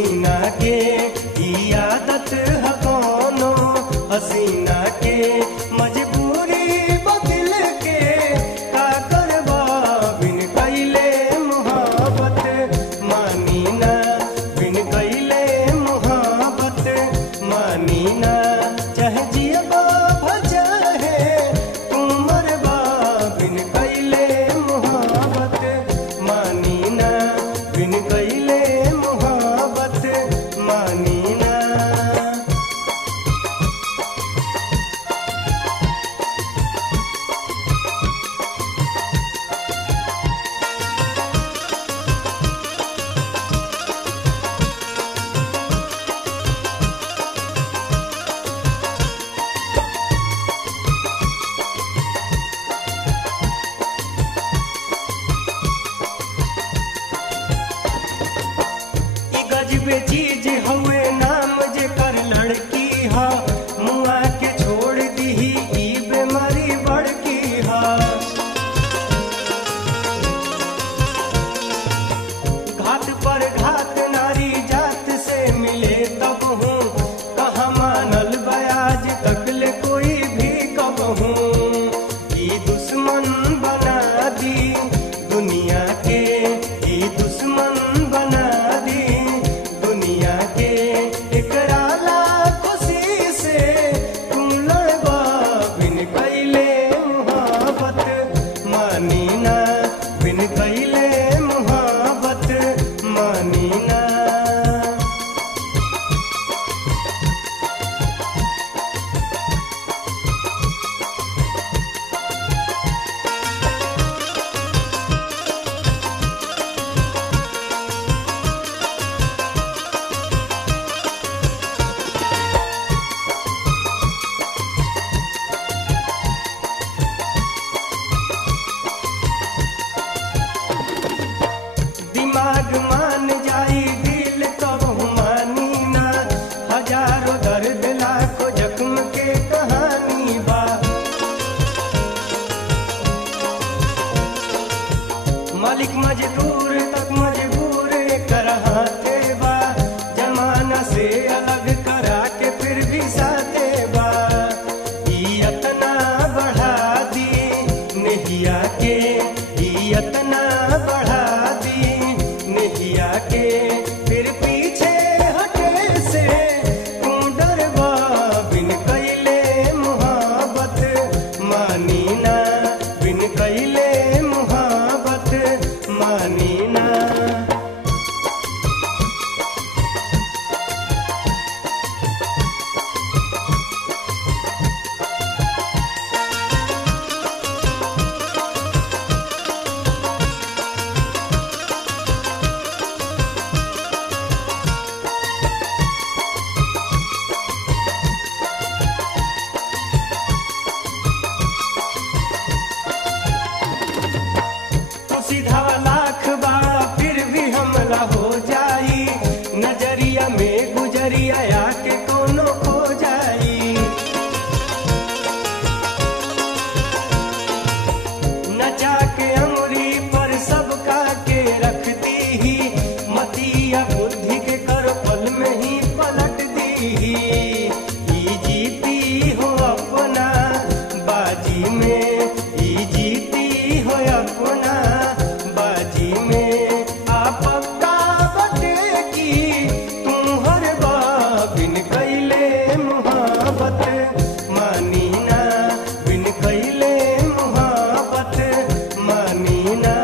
हसीना के ई आदत है कौनो हसीना के मजबूरी बदल के का करबा बिन कैले मोहब्बत मानी ना बिन कैले मोहब्बत मानी ना चाहे जियबा भजाहे तुम मरबा बिन कैले मोहब्बत मानी ना बिन कैले मोहब्बत मानी ना। गजबे चीज हुए नाम जे कर लड़की हा मुआ के छोड़ दी ई बीमारी बड़की हा। घात पर घात नारी जात से मिले तब हूँ कहाँ मानल बयाज तक ले कोई भी कब हूँ ई दुश्मन बना दी दुनिया के ई दुश्मन बना दी दुनिया के एकरा ला खुशी से तुम लड़बा बिन कैले मोहब्बत मानी ना बिन कैले मोहब्बत मानी ना। दिमाग मान जाई दिल कब मानी ना हजारों दर्द लाखों जख्म के कहानी बा। मालिक मजदूर तक मजबूर कराते बा जमाना से अलग करा के फिर भी साथे बा। ई अतना बढ़ा दी नहिया के ई अतना बढ़ा दी नहिया के फिर पीछे हटे से तुम डरबा बिन कैले मोहब्बत मानी ना बिन कैले मोहब्बत मानी ना। सीधा लाख बार फिर भी हमला हो जाई नजरिया में गुजरिया आके कोनो खो जाई। नचा के अंगुरी पर सबका के रखती ही मतिया बुद्धि के कर पल में ही पलट दी ई जीती हो अपना बाजी में ई जीती हो अपना बाजी में आपका बटे की तुम हर बा बिन कैले मोहब्बत मानी ना बिन कैले मोहब्बत मानी ना।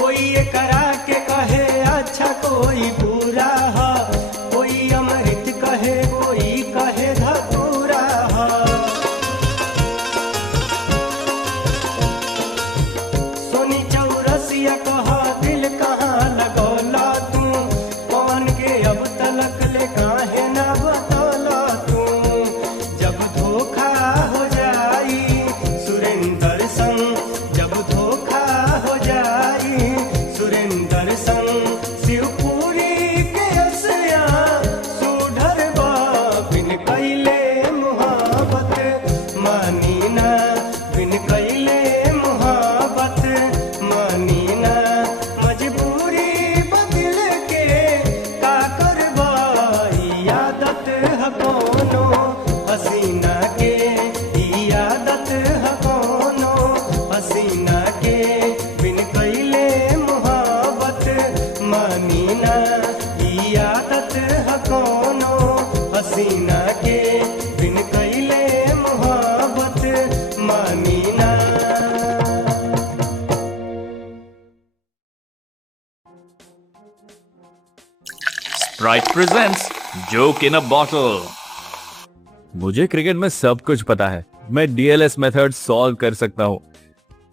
कोई ये करा के कहे अच्छा कोई बुरा है कोई अमृत कहे कोई कहे धतूरा है। सोनी चौरसिया कहा दिल कहाँ लगौला तू कौन के अब तलक ले काहे ना बतौला मानी ना। Sprite presents Joke in a Bottle। मुझे क्रिकेट में सब कुछ पता है, मैं डीएलएस मेथड सॉल्व कर सकता हूँ,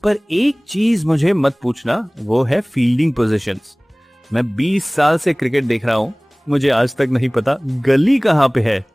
पर एक चीज मुझे मत पूछना, वो है फील्डिंग पोजीशंस। मैं 20 साल से क्रिकेट देख रहा हूँ, मुझे आज तक नहीं पता गली कहाँ पे है।